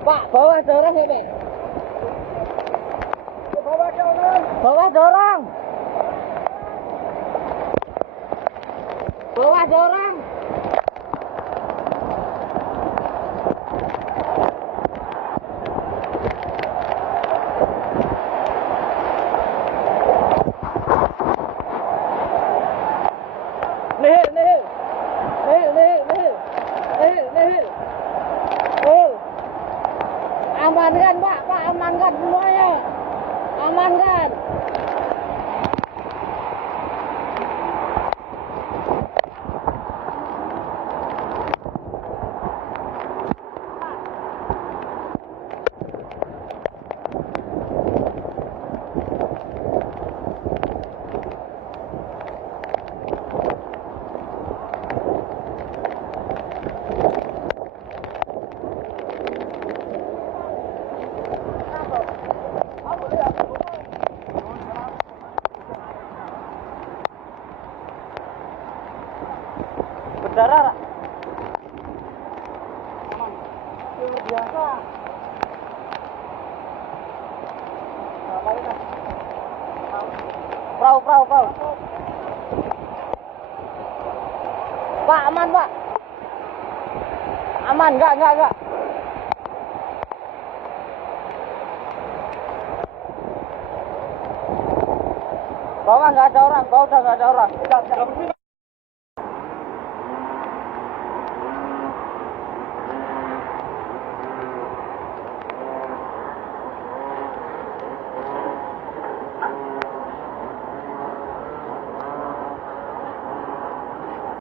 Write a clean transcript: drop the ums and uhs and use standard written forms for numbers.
Pak, bawah dorong ya, Pak. Bawah dorong. Bawah dorong. Bawah dorong. Nihil. Amankan, Pak, amankan semuanya. Amankan. Berdarah. Aman. Luar biasa. Perahu. Pak, aman, Pak. Aman, enggak. Bawah nggak ada orang, bawah udah nggak ada orang.